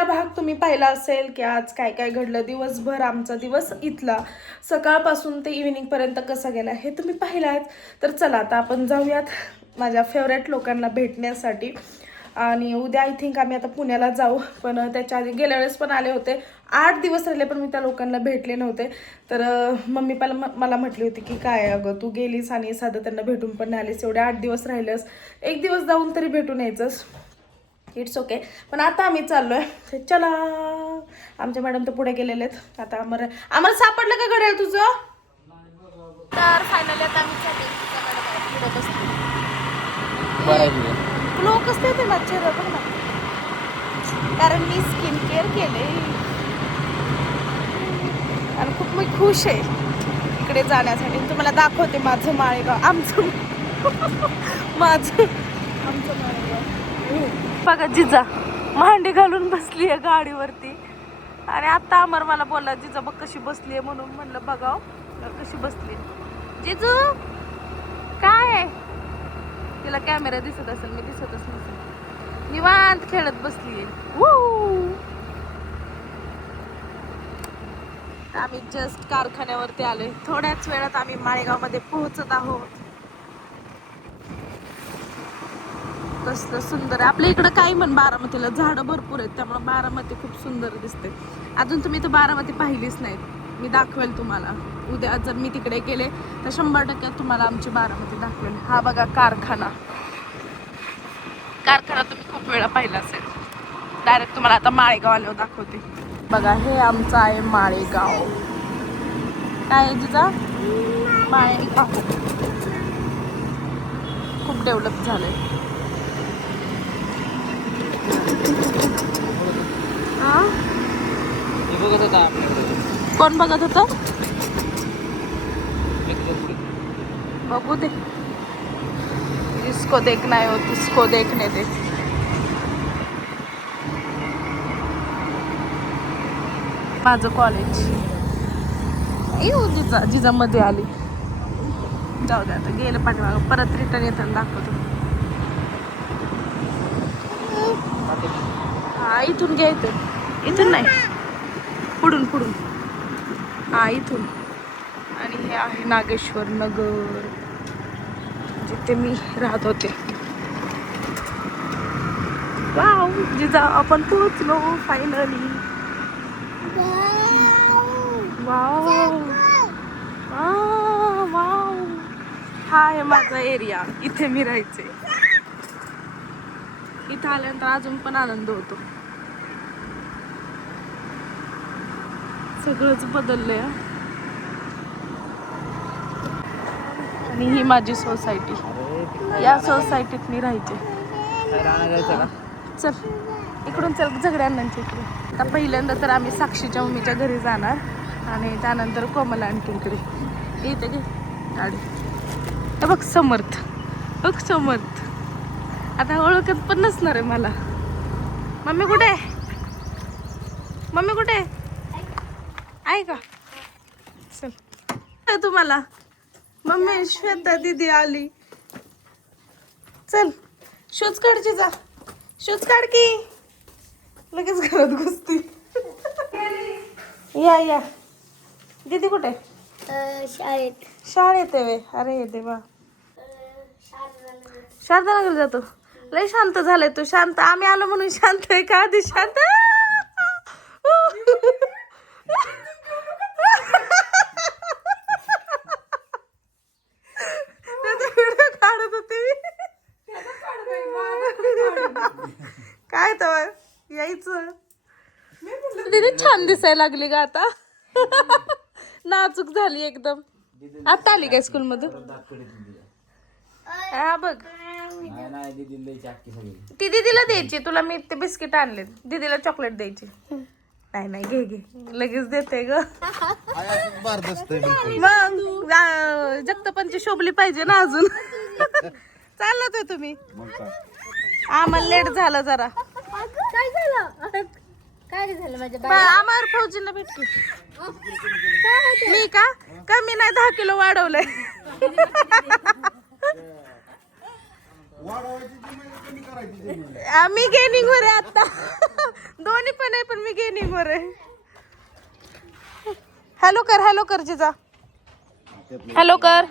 पहिला भाग तुम्ही पाहिला असेल की आज काय काय घडलं दिवसभर, आमचा दिवस इथला सकाळपासून ते इव्हिनिंगपर्यंत कसा गेला हे तुम्ही पाहिलात. तर चला आता आपण जाऊयात माझ्या फेवरेट लोकांना भेटण्यासाठी. आणि उद्या आय थिंक आम्ही आता पुण्याला जाऊ. पण त्याच्या आधी गेल्या वेळेस पण आले होते, 8 दिवस राहिले पण मी त्या लोकांना भेटले नव्हते. तर मम्मी मला म्हटली होती की काय अगं तू गेलीस आणि साधं त्यांना भेटून पण नाही आलीस, एवढे 8 दिवस राहिलेस, एक दिवस जाऊन तरी भेटून यायचंस. It's okay. पण आता आम्ही चाललोय. चला, आमच्या मॅडम तर पुढे गेलेले आहेत. आता आम्हाला सापडलं का घड्याळ तुझं? तर फायनली आता आम्ही लोक असते ते माझे बघ ना, कारण मी स्किन केअर केले आणि खूप मी खुश आहे इकडे जाण्यासाठी. तुम्हाला दाखवते माझं माळेगाव, आमचं माळेगाव बघा. जिजा मांडी घालून बसली आहे गाडीवरती आणि आता अमर मला बोलला जिजा बघ कशी बसली आहे, म्हणून म्हणलं बघाव कशी बसली. जिजू काय तिला कॅमेरा दिसत असेल, मी दिसतच नसेल, निवांत खेळत बसली. आम्ही जस्ट कारखान्यावरती आलोय. थोड्याच वेळात आम्ही माळेगाव मध्ये पोहोचत आहोत. कसलं सुंदर आहे आपल्या इकडं. काही म्हण बारामतीला झाडं भरपूर आहेत, त्यामुळे बारामती खूप सुंदर दिसते. अजून तुम्ही तर बारामती पाहिलीच नाहीत, मी दाखवेल तुम्हाला उद्या. जर मी तिकडे गेले तर 100% तुम्हाला आमची बारामती दाखवेल. हा बघा कारखाना तुम्ही खूप वेळा पाहिला असेल. डायरेक्ट तुम्हाला आता माळेगाव आल्यावर दाखवते. बघा हे आमचं आहे माळेगाव. काय आहे जिजा? माळेगाव खूप डेव्हलप झालंय. कोण बघत होतं? बघू दे, जिसको देखना है उसको देखने दे. माझं कॉलेज येऊ जिजा मध्ये आली. जाऊ दे आता, गेलं पाठीमागं, परत रिटर्न येताना दाखवतो. हा इथून घ्यायचं, इथून नाही, पुढून हा इथून. आणि हे आहे नागेश्वर नगर, जिथे मी राहत होते. वाव जिजा आपण पोहोचलो फायनली. वाव वाव, हा आहे माझा एरिया, इथे मी राहायचे. इथं आल्यानंतर अजून पण आनंद होतो. सगळंच बदललंय. आणि ही माझी सोसायटी, या सोसायटीत मी राहायचे. चल इकडून चल, झगड्यांच्या इकडे. आता पहिल्यांदा तर आम्ही साक्षीच्या मम्मीच्या घरी जाणार आणि त्यानंतर कोमल आंटीकडे. इथे घे गाडी. हे बघ समर्थ, बघ समर्थ आता ओळखत पण नसणार आहे मला. मम्मी कुठे? मम्मी कुठे आहे का? चल तुम्हाला मम्मी श्वेता दीदी आली. चल शूज काढची, जा शूज काढ की, लगेच घरात घुसती. या दीदी कुठे? शाळेत आहे. अरे देवा, शारदानगर जातो. लय शांत झालाय तू. शांत आम्ही आलो म्हणून शांत आहे का? आधी शांत काढत होते काय तर यायचं. दीदी छान दिसायला लागली का आता? नाजूक झाली एकदम. आता आली काय स्कूल मधून? हा बघ, ती दीदीला द्यायची. तुला मी ते बिस्किट आणले, दीदीला चॉकलेट द्यायची. नाही घे लगेच देते ग. मग जगतपणची शोभली पाहिजे ना अजून. चालत आहे तुम्ही? आम्हाला लेट झालं जरा. काय झालं माझ्या आम्हाला फौजींना भेटली. मी का कमी नाही 10 किलो वाढवलंय. मी गेनिंग वर आहे आता. दोन्ही पण आहे, पण मी गेनिंग वर आहे. हॅलो कर जिजा. हॅलो कर.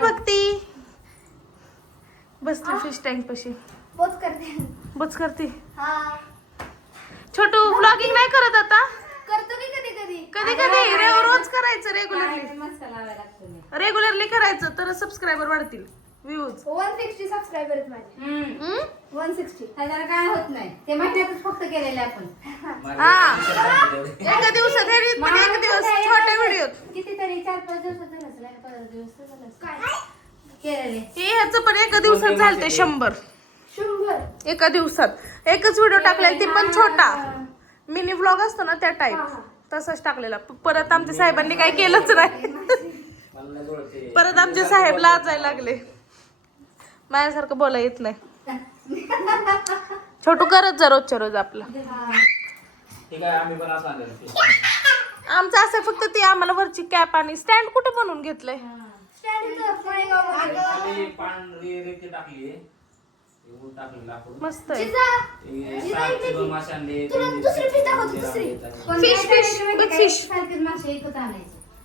बघती बसली फिश टँक पशी. बोच करते. छोटू व्लॉगिंग नाही करत आता. कधी रोज करायचं. रेग्युलरली करायचं तर सबस्क्रायबर वाढतील. व्ह्यूज 160 सबस्क्रायबर आहेत माझे. 160 हजार काय होत नाही. ते महिन्यातच फक्त केलेले आपण. एका दिवसात एक दिवस छोटे व्हिडिओ कितीतरी 4-5 दिवसात झालं असेल. 15 दिवस झालं काय केलेले. ह्याचं पण एका दिवसात झालं ते 100 एका दिवसात एकच व्हिडिओ टाकलेला. ते पण छोटा मिनी व्लॉग असतो ना त्या टाईप तसाच टाकलेला. परत आमच्या साहेबांनी काय केलंच नाही. परत आमचे साहेब लाजायला लागले. माझ्यासारखं बोला येत नाही. छोटू करत जा रोजच्या रोज आपलं. आमचं असं फक्त ते आम्हाला वरची कॅप आणि स्टँड कुठे बनवून घेतलंय. मस्त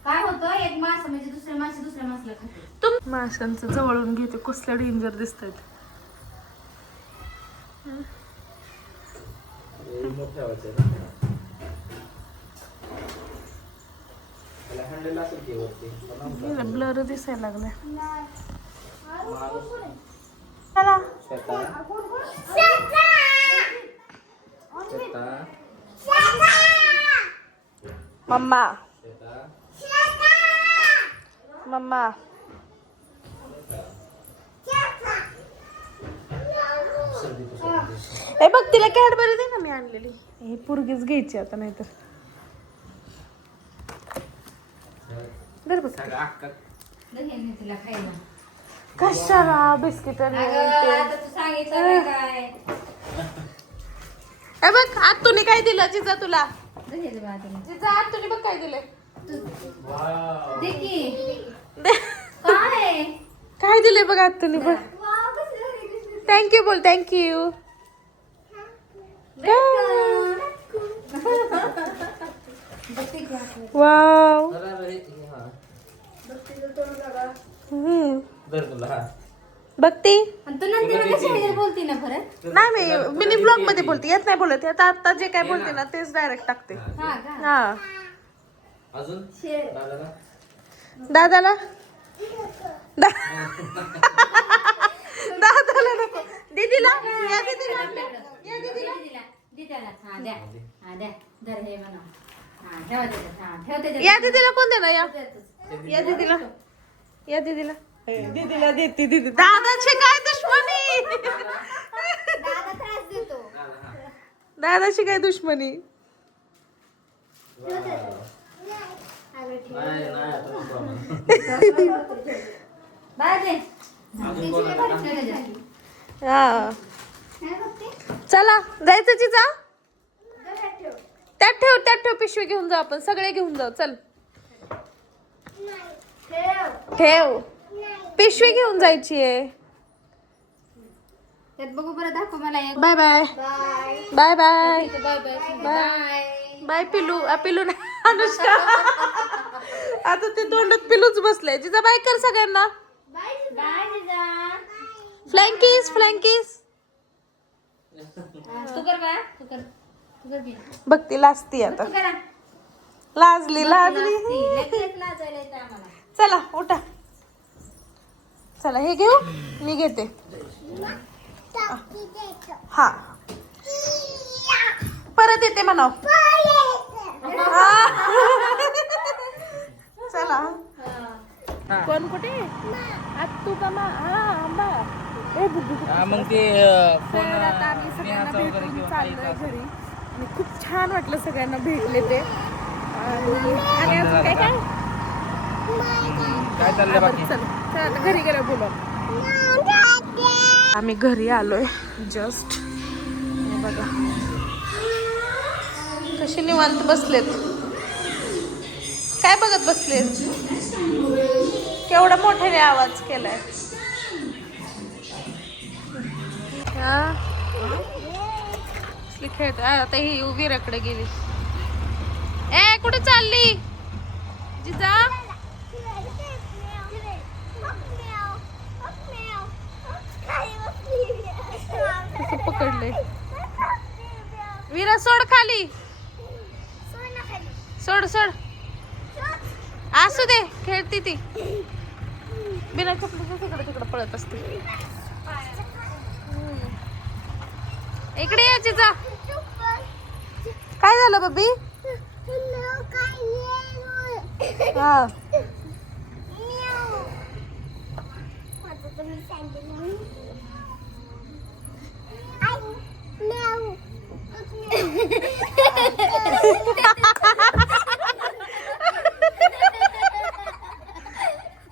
काय होतं एक मासा म्हणजे दुसऱ्या माशाला खाते. माशांचं जवळून घेते. कसल्या डेंजर दिसत आहेत. ब्लर दिसायला लागलाय. मम्मा मम्मा हे बघ तिला कॅडबरी दे ना मी आणलेली. हे पोरगीच घ्यायची आता नाहीतर. तिला खायला कशाला बिस्किट हे बघ आत्तूने काय दिलं जिजा तुला. जिजा आत्तूने बघ काय दिलंय. काय दिलंय बघ आत्तूने बघ. थँक्यू बोल. थँक्यू. वाव बघती बोलती ना परत. नाही मी मिनी ब्लॉग मध्ये बोलते. येत नाही बोलत. आता आता जे काय बोलते ना तेच डायरेक्ट टाकते. हा दादाला दादाला नको. दीदीला या दीदीला या दीदीला कोण देणार. या दीदीला या दीदीला दीदीला देते. दीदी दादाची काय दुश्मनी. दादाची काय दुश्मनी. हा चला जायचं चिचा. त्यात ठेव पिशवी घेऊन जाऊ आपण. सगळे घेऊन जाऊ. चल ठेव पिशवी घेऊन जायची आहे. बघू बरं दाखव मला. Bye bye bye bye bye bye पिलू. पिलू नाही अनुष्का. आता ते तोंडात पिलूच बसले. जिजा बाय कर सगळ्यांना. फ्लँकीस तू कर बा. तू कर बघती लाजती आता. लाजली. चला उठा. चला हे घेऊ. मी घेते. हा परत येते म्हणाव. चला कोण कुठे तू का आंबा. मग ते आता आम्ही सगळ्यांना भेटून चाललोय घरी. आणि खूप छान वाटलं सगळ्यांना भेटले ते. आणि अजून काय काय काय चाललंय बाकी. चल आता घरी गेलो बोलू. आम्ही घरी आलोय जस्ट. बघा कशी निवांत बसलेत. काय बघत बसले? केवढा मोठ्याने आवाज केलाय. खेळत आता ही विराकडे गेली. ए कुठे चालली जिजा? कसं पकडले? विरा सोड खाली. सोड सोड. असू दे खेळती ती. बिना चपलीचं तिकडे तिकडे पळत असते. इकडे या जिजा. काय झालं बबी? हा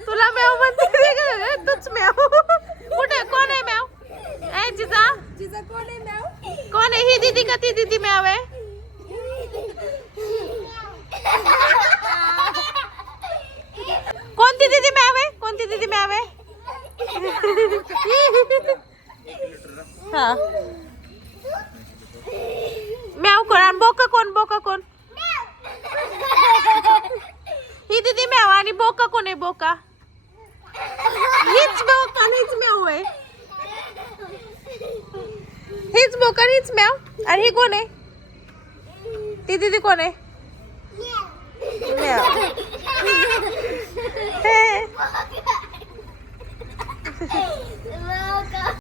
तुला मॅव म्हणते का? तूच मॅव. कुठे कोण आहे मॅव? ए जिजा कोण आहे मॅव? कोण आहे? ही दीदी का ती दीदी मॅव आहे? कोणती दीदी मॅव आहे? कोणती दीदी मॅव आहे? हा मॅव कोण आणि बोका कोण? बोका कोण? ही दीदी मॅव आणि बोका कोण आहे? बोका हीच बोका आणि हीच मॅव आहे. हीच बोका आणि हीच मॅव. आणि ही कोण आहे? ती दीदी कोण आहे? मॅव.